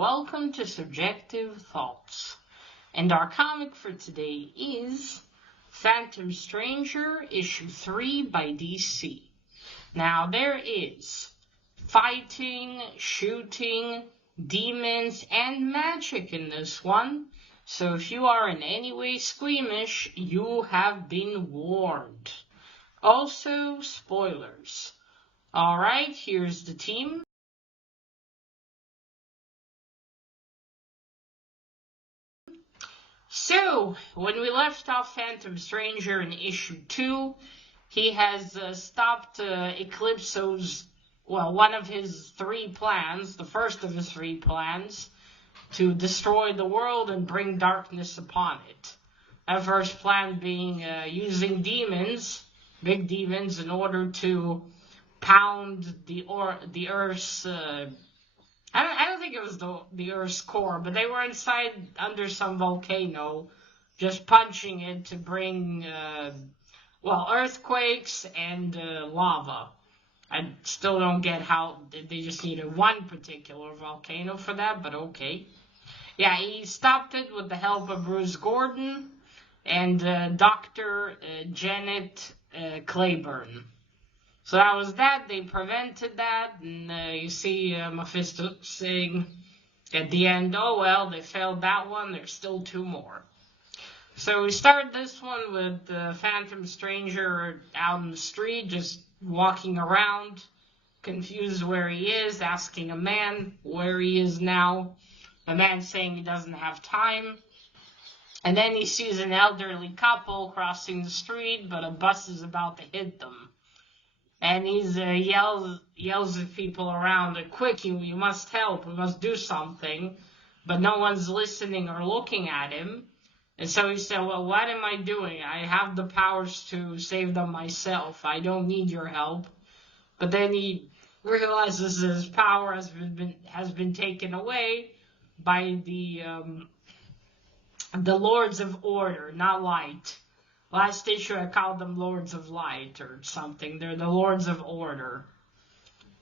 welcome to Subjective Thoughts. And our comic for today is Phantom Stranger, issue 3 by DC. Now there is fighting, shooting, demons, and magic in this one. So if you are in any way squeamish, you have been warned. Also, spoilers. Alright, here's the team. So, when we left off Phantom Stranger in issue 2, he has stopped Eclipso's, one of his 3 plans, the first of his 3 plans, to destroy the world and bring darkness upon it. That first plan being using demons, big demons, in order to pound the Earth's... I don't think it was the Earth's core, but they were inside under some volcano, just punching it to bring, earthquakes and lava. I still don't get how they just needed one particular volcano for that, but okay. Yeah, he stopped it with the help of Bruce Gordon and Dr. Janet Clayburn. So that was that. They prevented that, and you see Mephisto saying at the end, oh well, they failed that one, there's still 2 more. So we start this one with the Phantom Stranger out in the street, just walking around, confused where he is, asking a man where he is now. The man saying he doesn't have time. And then he sees an elderly couple crossing the street, but a bus is about to hit them. And he yells at people around, quick, you must help, we must do something. But no one's listening or looking at him. And so he said, well, what am I doing? I have the powers to save them myself. I don't need your help. But then he realizes his power has been taken away by the Lords of Order, not Light. Last issue I called them Lords of Light or something. They're the Lords of Order.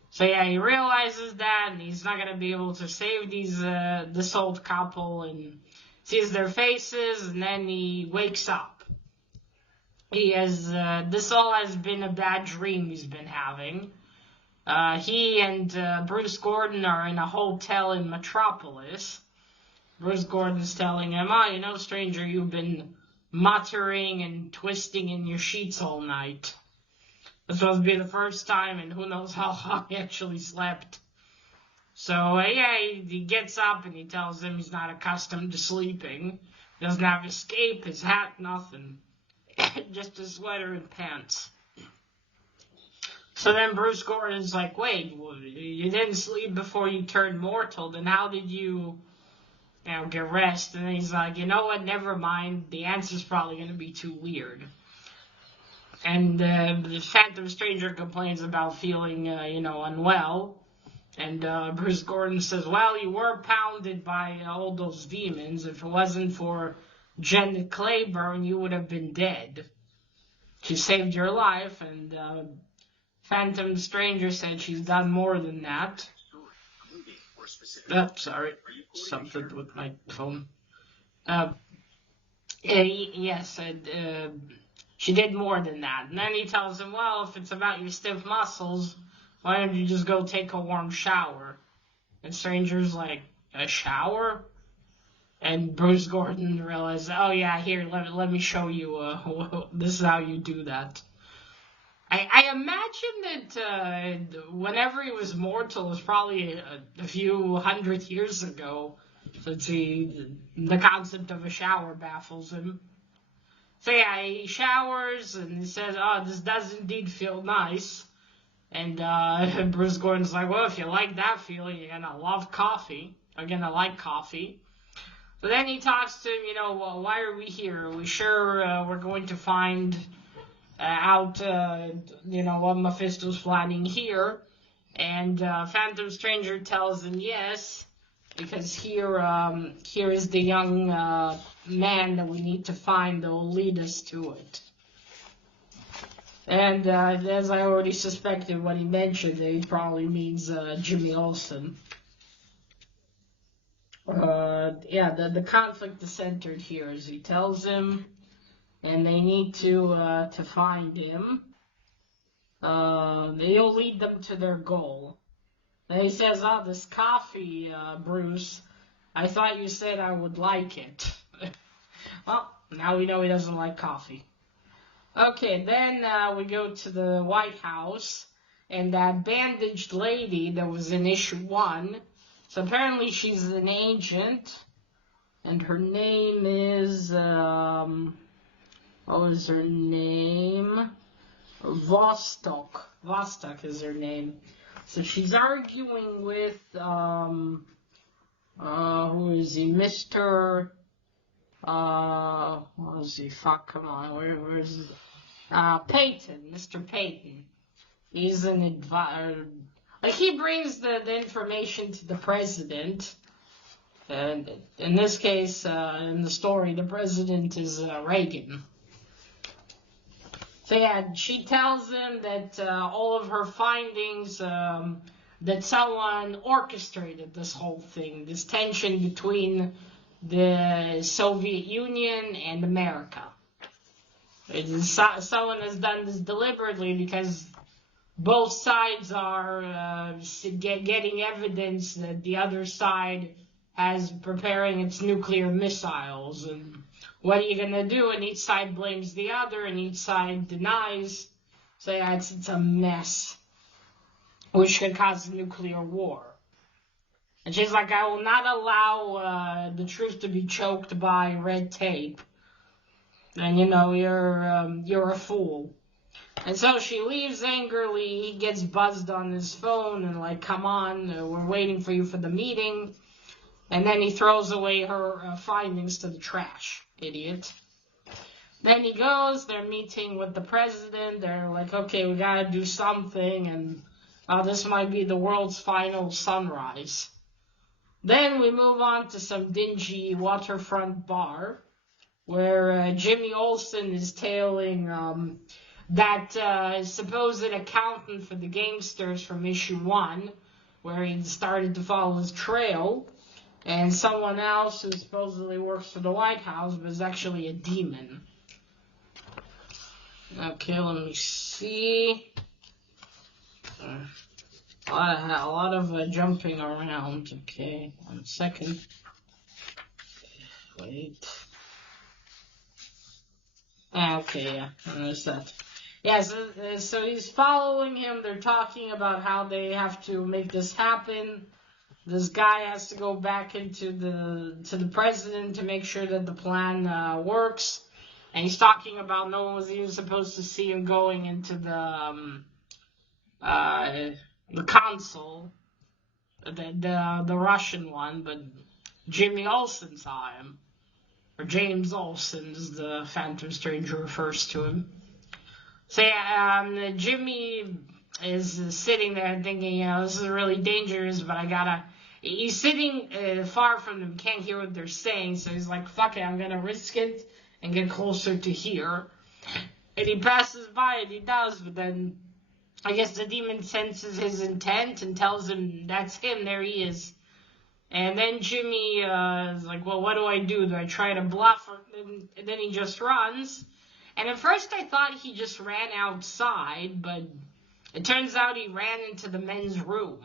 So yeah, he realizes that, and he's not going to be able to save this old couple, and sees their faces, and then he wakes up. He has, this all has been a bad dream he's been having. He and Bruce Gordon are in a hotel in Metropolis. Bruce Gordon's telling him, stranger, you've been muttering and twisting in your sheets all night. This must be the first time, and who knows how long he actually slept. So, he gets up and he tells him he's not accustomed to sleeping. He doesn't have his cape, his hat, nothing. Just a sweater and pants. So then Bruce Gordon's like, wait, you didn't sleep before you turned mortal, then how did you get rest? And then he's like, you know what, never mind, the answer's probably going to be too weird. And the Phantom Stranger complains about feeling, unwell. And Bruce Gordon says, well, you were pounded by all those demons. If it wasn't for Janet Clayburn, you would have been dead. She saved your life, and Phantom Stranger said she's done more than that. Sorry, something with my phone. Yes, she did more than that. And then he tells him, well, if it's about your stiff muscles, why don't you just go take a warm shower? And Stranger's like, a shower? And Bruce Gordon realizes, oh yeah, here, let me show you, this is how you do that. I imagine that whenever he was mortal, it was probably a few hundred years ago. Let's see, the concept of a shower baffles him. So yeah, he showers and he says, oh, this does indeed feel nice. And Bruce Gordon's like, well, if you like that feeling, you're going to love coffee. You're going to like coffee. So then he talks to him, well, why are we here? Are we sure we're going to find out, what Mephisto's planning here? And Phantom Stranger tells him yes, because here is the young man that we need to find that will lead us to it. And as I already suspected when he mentioned it, he probably means Jimmy Olsen. Yeah, the conflict is centered here, as he tells him, and they need to find him. They'll lead them to their goal. And he says, "Oh, this coffee, Bruce, I thought you said I would like it." Well, now we know he doesn't like coffee. Okay, then we go to the White House, and that bandaged lady that was in issue 1, so apparently she's an agent, and her name is, what was her name? Vostok. Vostok is her name. So she's arguing with, who is he? Mr. What was he? Fuck, come on, where's his? Peyton, Mr. Peyton. He's an advisor. Like, he brings the information to the president. And in this case, in the story, the president is Reagan. So yeah, she tells him that all of her findings, that someone orchestrated this whole thing, this tension between the Soviet Union and America. Someone has done this deliberately because both sides are getting evidence that the other side has preparing its nuclear missiles. And what are you going to do? And each side blames the other, and each side denies. So yeah, it's a mess, which could cause a nuclear war. And she's like, I will not allow the truth to be choked by red tape. And you know, you're a fool. And so she leaves angrily. He gets buzzed on his phone and like, come on, we're waiting for you for the meeting. And then he throws away her findings to the trash, idiot. Then he goes, they're meeting with the president. They're like, okay, we gotta do something, and this might be the world's final sunrise. Then we move on to some dingy waterfront bar, where Jimmy Olsen is tailing that supposed accountant for the Gamesters from issue 1, where he started to follow his trail, and someone else who supposedly works for the White House but is actually a demon. Okay, let me see. A lot of jumping around. Okay, 1 second. Wait. Okay, yeah, there's that. Yeah, so he's following him. They're talking about how they have to make this happen. This guy has to go back into the president to make sure that the plan works. And he's talking about no one was even supposed to see him going into the console, the Russian one, but Jimmy Olsen saw him. Or James Olsen, as the Phantom Stranger refers to him. So yeah, Jimmy is sitting there thinking, this is really dangerous, but he's sitting far from them, can't hear what they're saying, so he's like, fuck it, I'm gonna risk it and get closer to here. And he passes by, and he does, but then I guess the demon senses his intent and tells him that's him, there he is. And then Jimmy is like, well, what do I do? Do I try to bluff? And then he just runs. And at first I thought he just ran outside, but it turns out he ran into the men's room.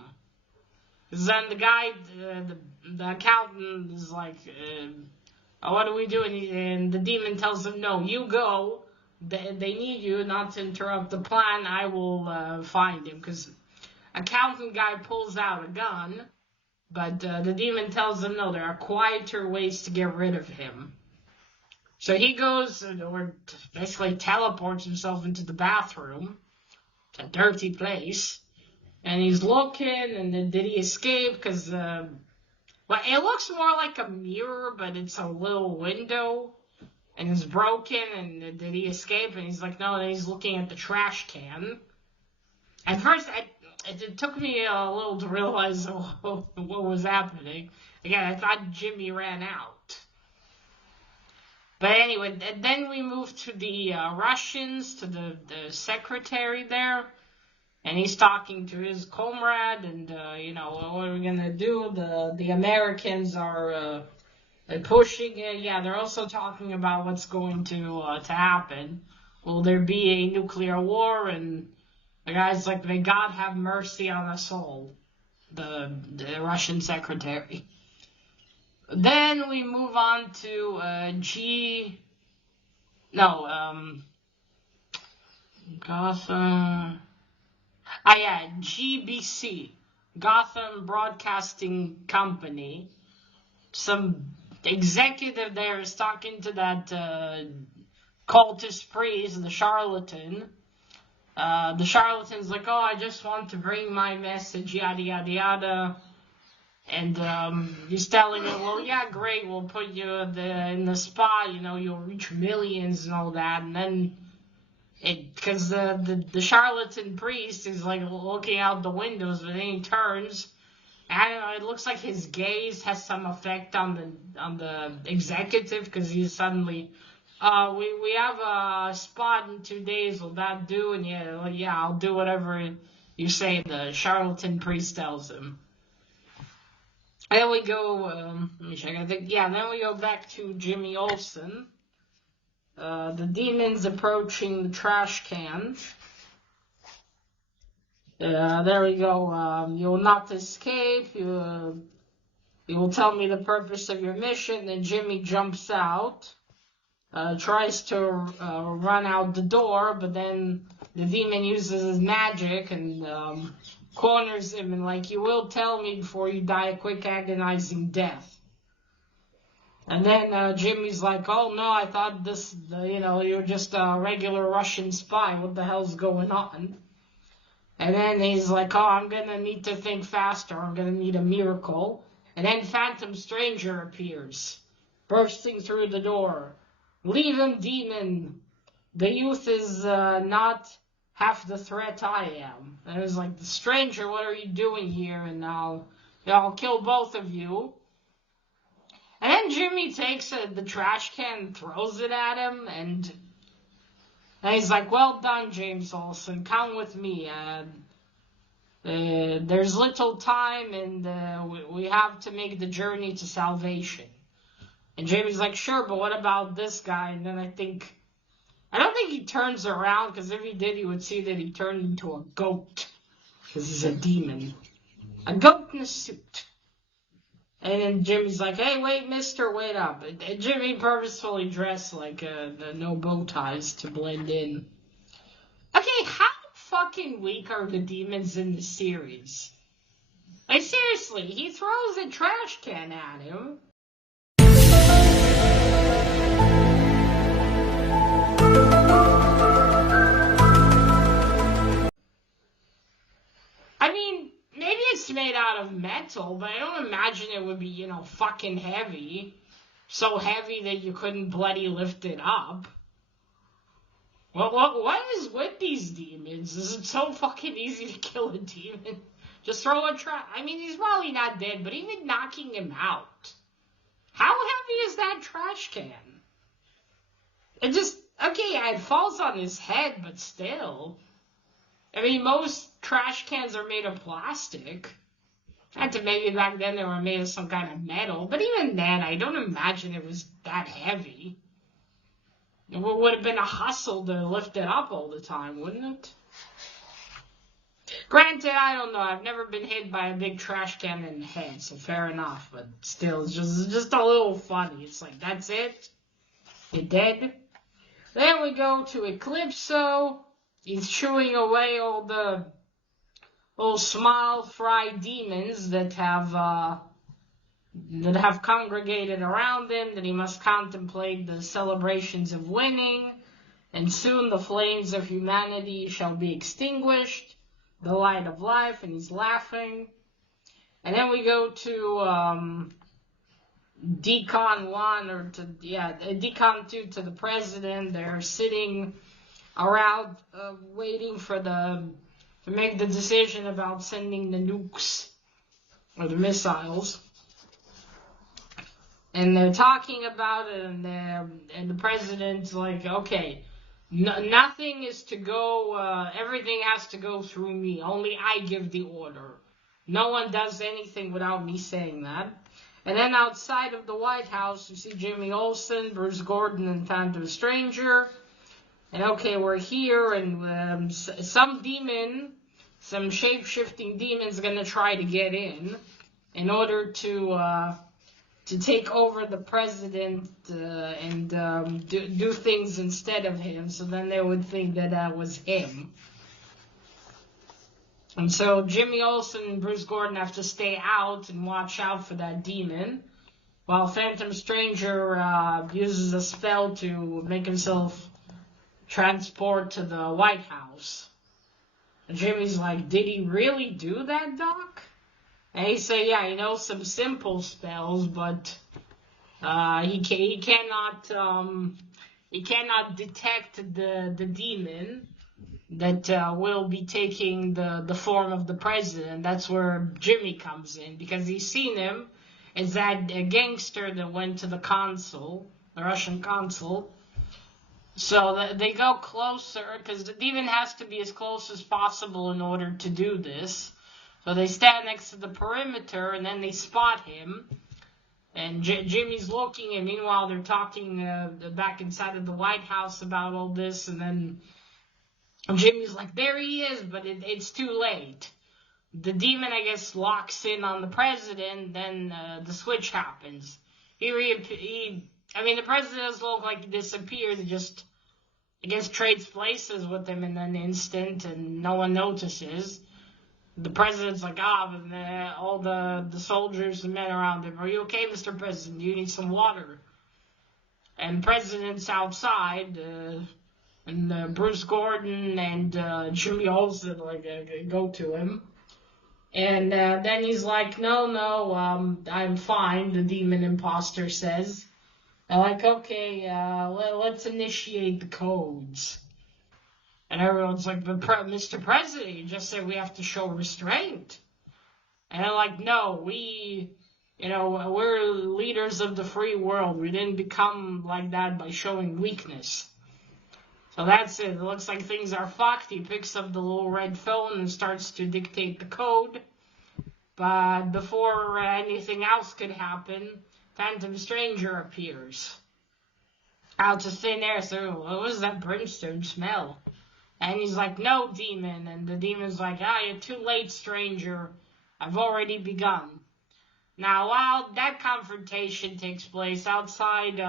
Because then the guy, the accountant is like, what do we do? And the demon tells him, no, you go. They need you not to interrupt the plan. I will find him. Because accountant guy pulls out a gun. But the demon tells him, no, there are quieter ways to get rid of him. So he goes, or basically teleports himself into the bathroom. It's a dirty place. And he's looking, and then did he escape? Because, well, it looks more like a mirror, but it's a little window. And it's broken, and did he escape? And he's like, no, and he's looking at the trash can. At first, it took me a little to realize what was happening. Again, I thought Jimmy ran out. But anyway, then we move to the Russians, to the secretary there. And he's talking to his comrade, and, what are we gonna do? The Americans are, pushing it. Yeah, they're also talking about what's going to happen. Will there be a nuclear war? And the guy's like, may God have mercy on us all. The Russian secretary. Then we move on to, Gotham. GBC, Gotham Broadcasting Company. Some executive there is talking to that cultist priest, the charlatan. The charlatan's like, oh, I just want to bring my message, yada, yada, yada. And he's telling him, well, yeah, great, we'll put you in the spot, you'll reach millions and all that. And then because the charlatan priest is like looking out the windows, but then he turns, and I don't know, it looks like his gaze has some effect on the executive, because he's suddenly, we have a spot in 2 days, will that do? And yeah, I'll do whatever you say, the charlatan priest tells him. And then we go, let me check, then we go back to Jimmy Olsen. The demons approaching the trash can. There we go. You will not escape. You will tell me the purpose of your mission. Then Jimmy jumps out, tries to run out the door, but then the demon uses his magic and corners him and like, you will tell me before you die a quick agonizing death. And then Jimmy's like, oh no, I thought you're just a regular Russian spy. What the hell's going on? And then he's like, oh, I'm going to need to think faster. I'm going to need a miracle. And then Phantom Stranger appears, bursting through the door. Leave him, demon. The youth is not half the threat I am. And it was like, the stranger, what are you doing here? And I'll kill both of you. And then Jimmy takes the trash can and throws it at him, and he's like, well done, James Olsen, come with me. There's little time, and we have to make the journey to salvation. And Jamie's like, sure, but what about this guy? And then I don't think he turns around, because if he did, he would see that he turned into a goat, because he's a demon. A goat in a suit. And then Jimmy's like, hey, wait, mister, wait up. And Jimmy purposefully dressed like no bow ties to blend in. Okay, how fucking weak are the demons in the series? Like, seriously, he throws a trash can at him. It's made out of metal, but I don't imagine it would be, fucking heavy. So heavy that you couldn't bloody lift it up. What is with these demons? Is it so fucking easy to kill a demon? Just throw a trash... he's probably not dead, but even knocking him out. How heavy is that trash can? It just... Okay, yeah, it falls on his head, but still... most trash cans are made of plastic. Maybe back then they were made of some kind of metal. But even then, I don't imagine it was that heavy. It would have been a hustle to lift it up all the time, wouldn't it? Granted, I don't know. I've never been hit by a big trash can in the head, so fair enough. But still, it's just a little funny. It's like, that's it? You're dead? Then we go to Eclipso. He's chewing away all the little small fry demons that have congregated around him, that he must contemplate the celebrations of winning, and soon the flames of humanity shall be extinguished, the light of life, and he's laughing. And then we go to Decon 1, Decon 2 to the president. They're sitting around waiting to make the decision about sending the nukes or the missiles. And they're talking about it, and the president's like, okay, nothing is to go, everything has to go through me. Only I give the order. No one does anything without me saying that. And then outside of the White House, you see Jimmy Olsen, Bruce Gordon, and Phantom Stranger. And okay, we're here, and some shape-shifting demon's gonna try to get in order to take over the president and do things instead of him. So then they would think that that was him. And so Jimmy Olsen and Bruce Gordon have to stay out and watch out for that demon, while Phantom Stranger uses a spell to make himself transport to the White House. And Jimmy's like, did he really do that, Doc? And he said, yeah, he knows some simple spells, but he cannot detect the demon that will be taking the form of the president. That's where Jimmy comes in, because he's seen him as that gangster that went to the consul, the Russian consul. So they go closer, because the demon has to be as close as possible in order to do this. So they stand next to the perimeter, and then they spot him. And Jimmy's looking, and meanwhile they're talking back inside of the White House about all this, and then Jimmy's like, there he is, but it's too late. The demon, I guess, locks in on the president, then the switch happens. The president doesn't look like he disappeared. He just, I guess, trades places with him in an instant, and no one notices. The president's like, but all the soldiers and men around him, are you okay, Mr. President? Do you need some water? And the president's outside, and Bruce Gordon and Jimmy Olsen go to him. And then he's like, no, I'm fine, the demon imposter says. I'm like, okay, let's initiate the codes. And everyone's like, but Mr. President, you just said we have to show restraint. And they're like, no, we're leaders of the free world. We didn't become like that by showing weakness. So that's it. It looks like things are fucked. He picks up the little red phone and starts to dictate the code. But before anything else could happen, Phantom Stranger appears. Out of thin air. So, what was that brimstone smell? And he's like, no, demon. And the demon's like, you're too late, stranger. I've already begun. Now, while that confrontation takes place outside,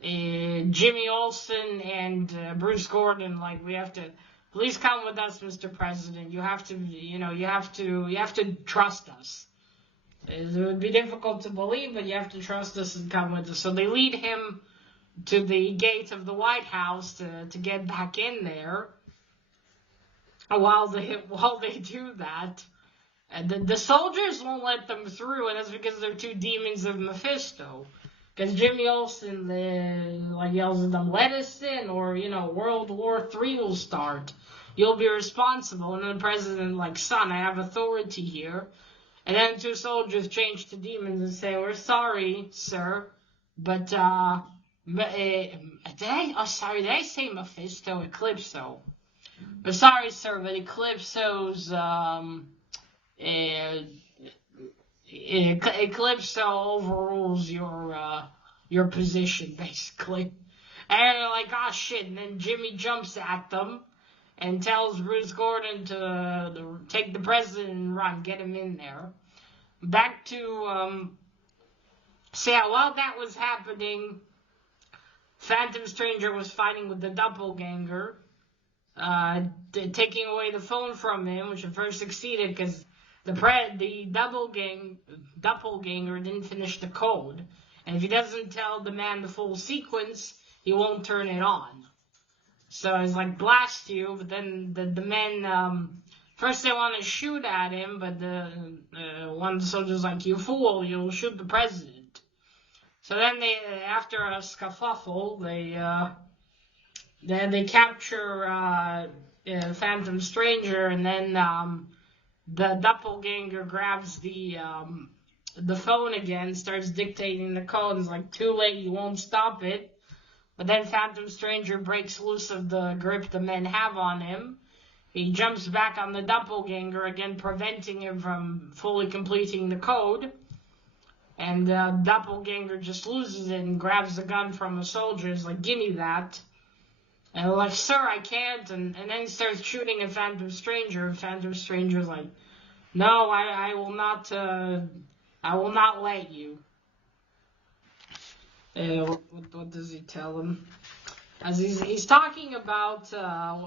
Jimmy Olsen and Bruce Gordon, we have to, please come with us, Mr. President. You have to trust us. It would be difficult to believe, but you have to trust us and come with us. So they lead him to the gate of the White House to get back in there. While they do that, the soldiers won't let them through, and that's because they're two demons of Mephisto. Because Jimmy Olsen yells at them, let us in, or World War III will start. You'll be responsible. And then the president son, I have authority here. And then two soldiers change to demons and say, we're sorry, sir, but did I say Mephisto? Eclipso. We're sorry, sir, but Eclipso's Eclipso overrules your position, basically. And they're like, oh shit, and then Jimmy jumps at them and tells Bruce Gordon to take the president and run, get him in there. Back to, while that was happening, Phantom Stranger was fighting with the doppelganger, taking away the phone from him, which at first succeeded because the doppelganger didn't finish the code. And if he doesn't tell the man the full sequence, he won't turn it on. So it's like, blast you, but then the men, first they want to shoot at him, but one of the soldiers like, you fool, you'll shoot the president. So then after a scuffle, they capture Phantom Stranger, and then the doppelganger grabs the phone again, starts dictating the code, and is like, too late, you won't stop it. But then Phantom Stranger breaks loose of the grip the men have on him. He jumps back on the doppelganger, again preventing him from fully completing the code. And doppelganger just loses it and grabs the gun from a soldier. He's like, give me that. And they're like, sir, I can't. And then he starts shooting at Phantom Stranger. And Phantom Stranger's like, no, I will not let you. What does he tell him? As he's talking about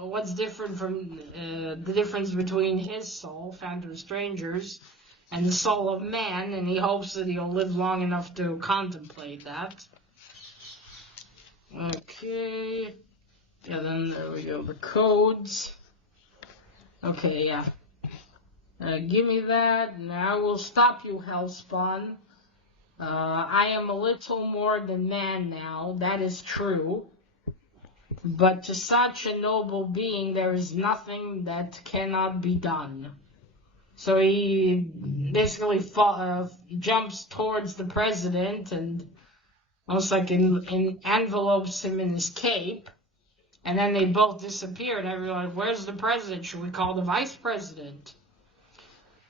what's different from the difference between his soul, Phantom Stranger's, and the soul of man, and he hopes that he'll live long enough to contemplate that. Okay. Yeah, then there we go, the codes. Okay, yeah. Give me that, and I will stop you, Hellspawn. I am a little more than man now, that is true. But to such a noble being, there is nothing that cannot be done. So he basically jumps towards the president and almost like envelopes him in his cape. And then they both disappear, and everyone's like, where's the president? Should we call the vice president?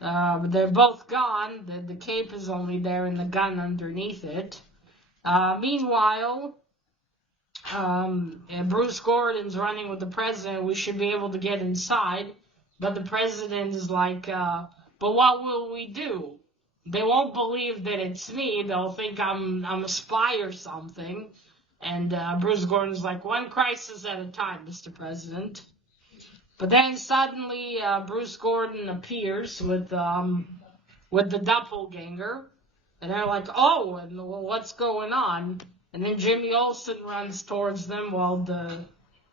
But they're both gone. The cape is only there and the gun underneath it. Meanwhile, Bruce Gordon's running with the president. We should be able to get inside. But the president is like, but what will we do? They won't believe that it's me. They'll think I'm a spy or something. And Bruce Gordon's like, one crisis at a time, Mr. President. But then suddenly Bruce Gordon appears with the doppelganger. And they're like, oh, and what's going on? And then Jimmy Olsen runs towards them while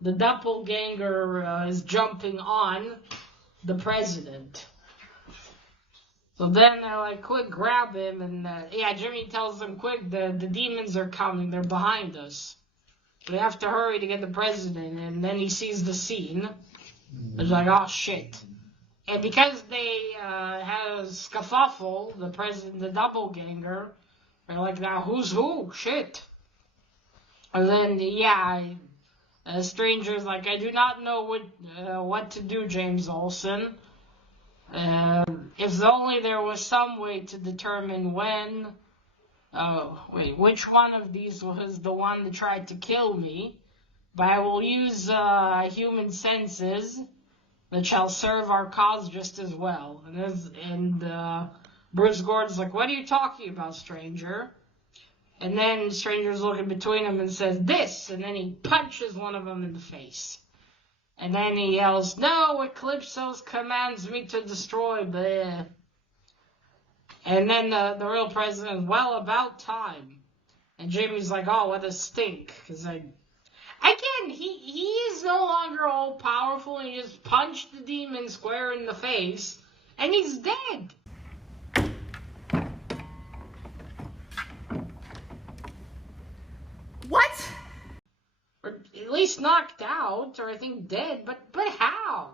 the doppelganger is jumping on the president. So then they're like, quick, grab him. And Jimmy tells them, quick, the demons are coming. They're behind us. We have to hurry to get the president. And then he sees the scene. It's like, oh, shit. And because they had a scuffle, the president, the doppelganger, they're like, now who's who? Shit. And then, Stranger's like, I do not know what to do, James Olsen. If only there was some way to determine which one of these was the one that tried to kill me. But I will use human senses that shall serve our cause just as well. And Bruce Gordon's like, what are you talking about, Stranger? And then Stranger's looking between them and says, this! And then he punches one of them in the face. And then he yells, no, Eclipsos commands me to destroy, bleh. And then the real president, well, about time. And Jimmy's like, oh, what a stink. Because again, he is no longer all powerful. He just punched the demon square in the face, and he's dead. What? Or at least knocked out, or I think dead, but how?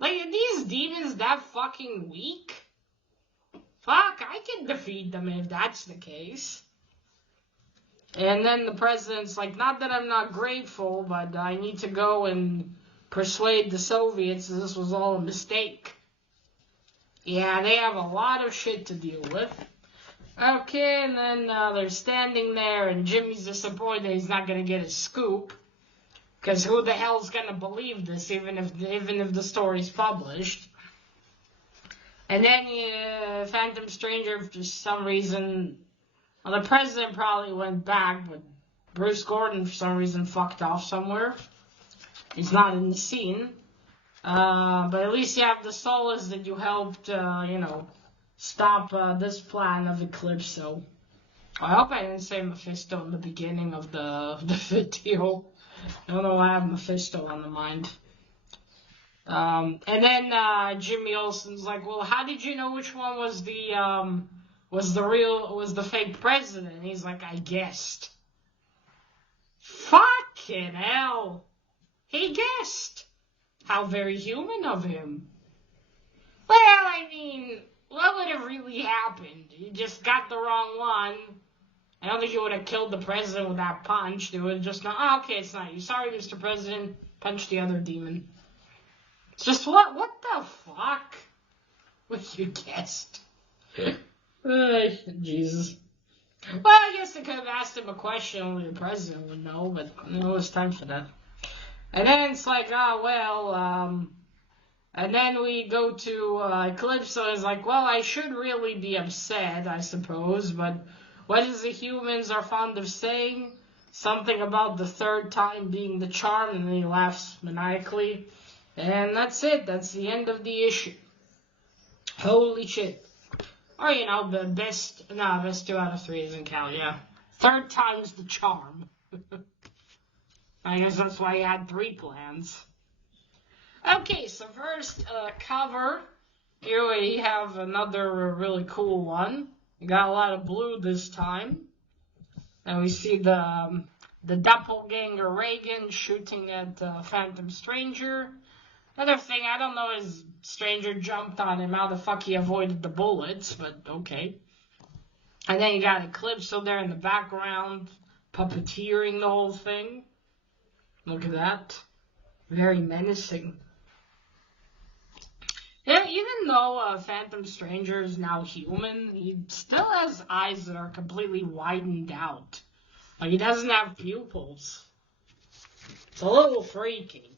Like, are these demons that fucking weak? Fuck, I can defeat them if that's the case. And then the president's like, not that I'm not grateful, but I need to go and persuade the Soviets that this was all a mistake. Yeah, they have a lot of shit to deal with. Okay, and then they're standing there, and Jimmy's disappointed he's not going to get a scoop. Because who the hell's going to believe this, even if the story's published? And then Phantom Stranger, for some reason, well, the president probably went back, but Bruce Gordon, for some reason, fucked off somewhere. He's not in the scene. But at least you have the solace that you helped, stop this plan of Eclipso. I hope I didn't say Mephisto in the beginning of the video. I don't know why I have Mephisto on the mind. And then Jimmy Olsen's like, well, how did you know which one was the fake president? And he's like, I guessed. Fucking hell. He guessed. How very human of him. Well, I mean, what would have really happened? You just got the wrong one, I don't think he would have killed the president with that punch. They would have just gone, oh, okay, it's not you. Sorry, Mr. President. Punch the other demon. It's just, what the fuck? What you guessed? Jesus. Well, I guess they could have asked him a question only the president would know, but no, it's time for that. And then it's like, and then we go to Calypso is like, well, I should really be upset, I suppose, but what is the humans are fond of saying? Something about the third time being the charm, and then he laughs maniacally. And that's it. That's the end of the issue. Holy shit. Or, the best 2 out of 3 doesn't count, yeah. Third time's the charm. I guess that's why he had 3 plans. Okay, so first cover. Here we have another really cool one. We got a lot of blue this time. And we see the doppelganger Reagan shooting at Phantom Stranger. Another thing, I don't know, is Stranger jumped on him. How the fuck he avoided the bullets, but okay. And then you got Eclipso there in the background, puppeteering the whole thing. Look at that. Very menacing. Yeah, even though Phantom Stranger is now human, he still has eyes that are completely widened out. Like, he doesn't have pupils. It's a little freaky.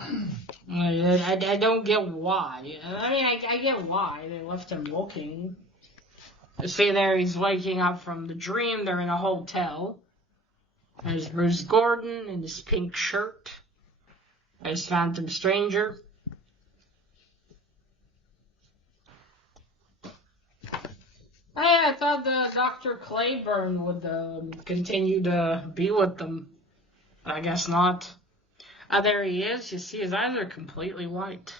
I don't get why. I mean, I get why they left him looking. You see there, he's waking up from the dream. They're in a hotel. There's Bruce Gordon in his pink shirt. There's Phantom Stranger. Hey, I thought Dr. Clayburn would continue to be with them. I guess not. There he is. You see his eyes are completely white.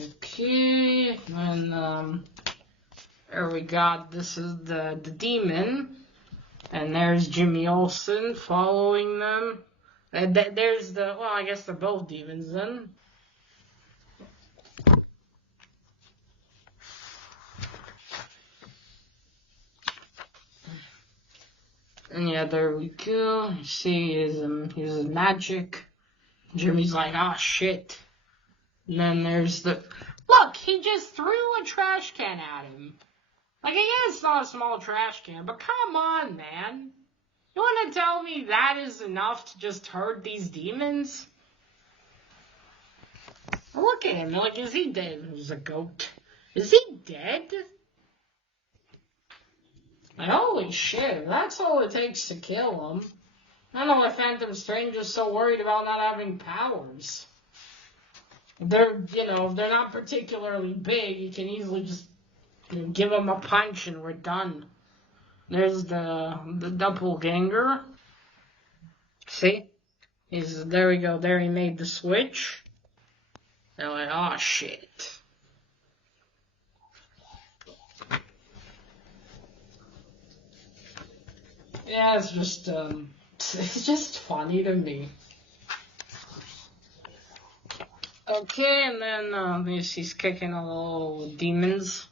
Okay, and there we got, this is the demon. And there's Jimmy Olsen following them. And there's I guess they're both demons then. And yeah, there we go. You see his magic. Jimmy's like, oh shit. And then there's look, he just threw a trash can at him. Like, I guess it's not a small trash can, but come on, man. You want to tell me that is enough to just hurt these demons? Look at him. Like, is he dead? He's a goat. Is he dead? Like, holy shit. That's all it takes to kill him. I don't know why Phantom Stranger's so worried about not having powers. They're not particularly big. You can easily just give him a punch and we're done. There's the doppelganger. See? There we go. There he made the switch. They're like, oh shit. Yeah, it's just funny to me. Okay, and then he's kicking all the demons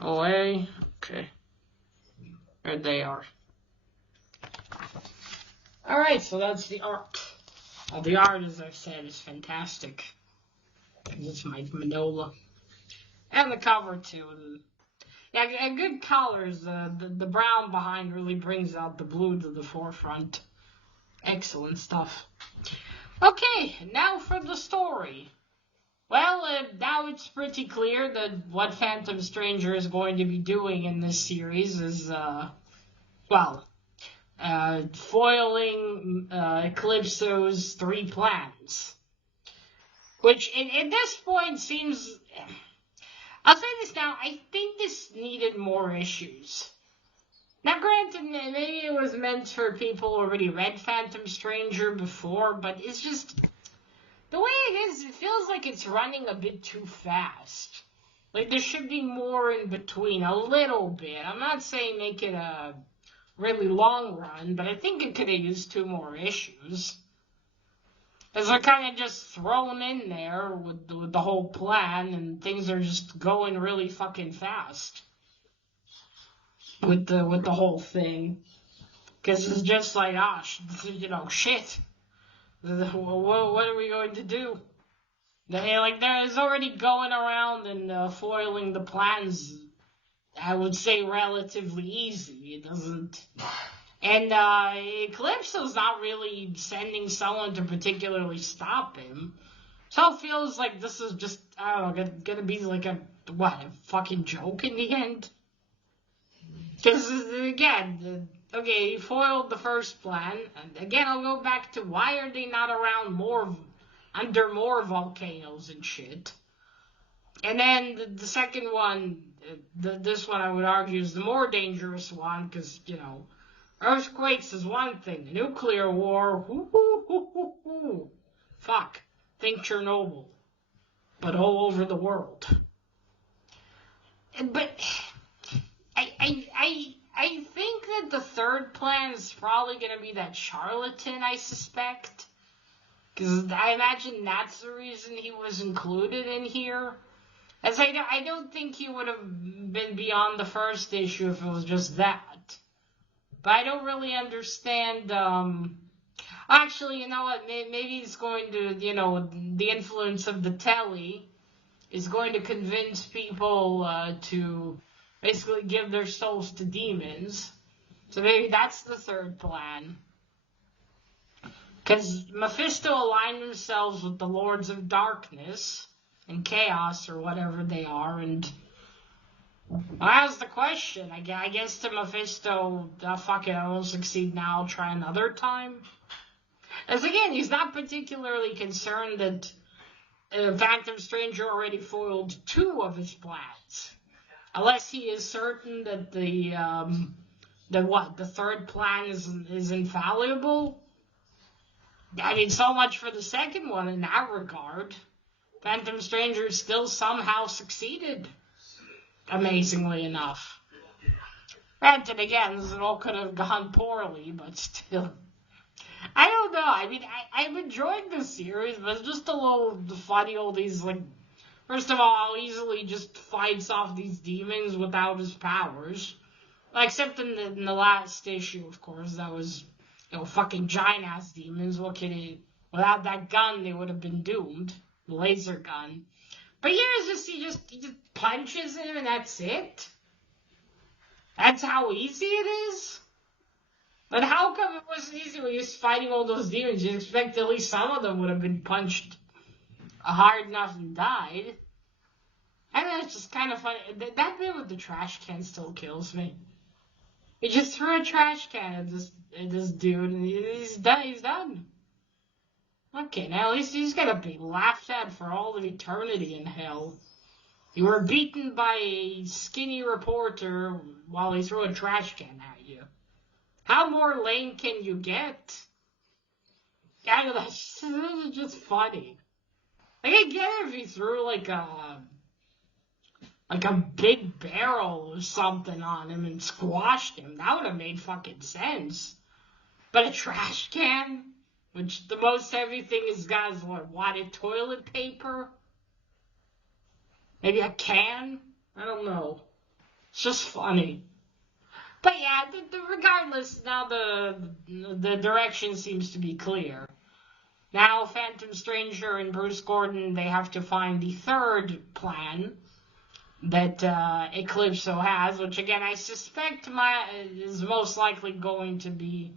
away. Okay. There they are. Alright, so that's the art. The art, as I've said, is fantastic. It's Mike Mignola. And the cover, too. Yeah, good colors. The brown behind really brings out the blue to the forefront. Excellent stuff. Okay, now for the story. Well, now it's pretty clear that what Phantom Stranger is going to be doing in this series is, foiling Eclipso's 3 plans. Which, at this point, seems... I'll say this now, I think this needed more issues. Now, granted, maybe it was meant for people who already read Phantom Stranger before, but it's just... The way it is, it feels like it's running a bit too fast. Like, there should be more in between, a little bit. I'm not saying make it a really long run, but I think it could have used 2 more issues. Because they're kind of just thrown in there with the whole plan, and things are just going really fucking fast with the whole thing. Because it's just like, shit. What are we going to do? There's already going around and foiling the plans, I would say, relatively easy. It doesn't... And Eclipso's not really sending someone to particularly stop him. So it feels like this is just, I don't know, gonna be like a fucking joke in the end? Because, again, okay, he foiled the first plan. And again, I'll go back to why are they not around under more volcanoes and shit? And then the second one, this one I would argue is the more dangerous one, because, earthquakes is one thing. Nuclear war, fuck. Think Chernobyl. But all over the world. But I think that the third plan is probably going to be that charlatan, I suspect. Because I imagine that's the reason he was included in here. As I don't think he would have been beyond the first issue if it was just that. But I don't really understand, actually, you know what, maybe it's going to, the influence of the telly is going to convince people to basically give their souls to demons. So maybe that's the third plan. Because Mephisto aligned themselves with the Lords of Darkness and Chaos, or whatever they are, and that was the question. I guess to Mephisto, fuck it, I won't succeed now, I'll try another time. As again, he's not particularly concerned that Phantom Stranger already foiled 2 of his plans. Unless he is certain that the third plan is infallible. I mean, so much for the second one in that regard. Phantom Stranger still somehow succeeded. Amazingly enough. Granted, again, this all could have gone poorly, but still. I don't know. I mean, I'm enjoying this series, but it's just a little funny, all these, first of all, how easily just fights off these demons without his powers. Except in the last issue, of course, that was, fucking giant-ass demons. What can he... Without that gun, they would have been doomed. The laser gun. But here it's just, he just punches him and that's it? That's how easy it is? But how come it wasn't easy when he was fighting all those demons? You'd expect at least some of them would have been punched hard enough and died. I mean, it's just kind of funny. That bit with the trash can still kills me. He just threw a trash can at this dude and he's done. Okay, now at least he's gonna be laughed at for all of eternity in hell. You were beaten by a skinny reporter while he threw a trash can at you. How more lame can you get? I know, that's just funny. I get it if he threw like a big barrel or something on him and squashed him. That would have made fucking sense. But a trash can? Which the most heavy thing is, guys, wadded toilet paper? Maybe a can? I don't know. It's just funny. But yeah, regardless, now the direction seems to be clear. Now Phantom Stranger and Bruce Gordon, they have to find the third plan that Eclipso has, which again I suspect is most likely going to be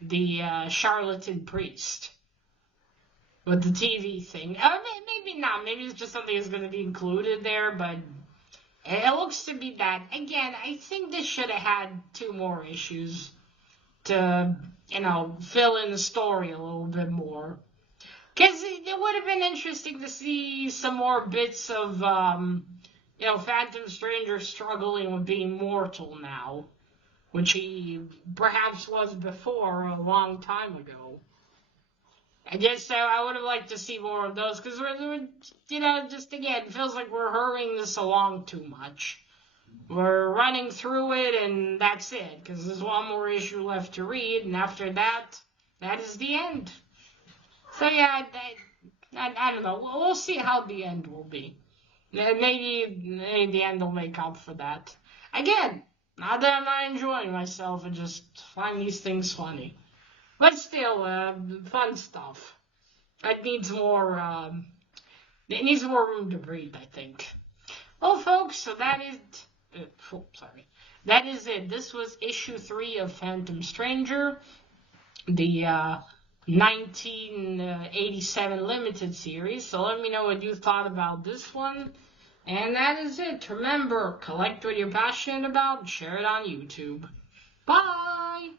the charlatan priest with the TV thing. Maybe not. Maybe it's just something that's going to be included there, but it looks to be that. Again, I think this should have had 2 more issues to, fill in the story a little bit more. Because it would have been interesting to see some more bits of, Phantom Stranger struggling with being mortal now, which he perhaps was before a long time ago. I guess I would have liked to see more of those, because we're just again, it feels like we're hurrying this along too much. We're running through it, and that's it, because there's one more issue left to read, and after that, that is the end. So yeah, I don't know. We'll see how the end will be. Maybe the end will make up for that. Again, not that I'm not enjoying myself and just find these things funny. But still, fun stuff. It needs more, it needs more room to breathe, I think. Well, folks, so that is, sorry. That is it. This was issue 3 of Phantom Stranger, the 1987 limited series. So let me know what you thought about this one. And that is it. Remember, collect what you're passionate about and share it on YouTube. Bye!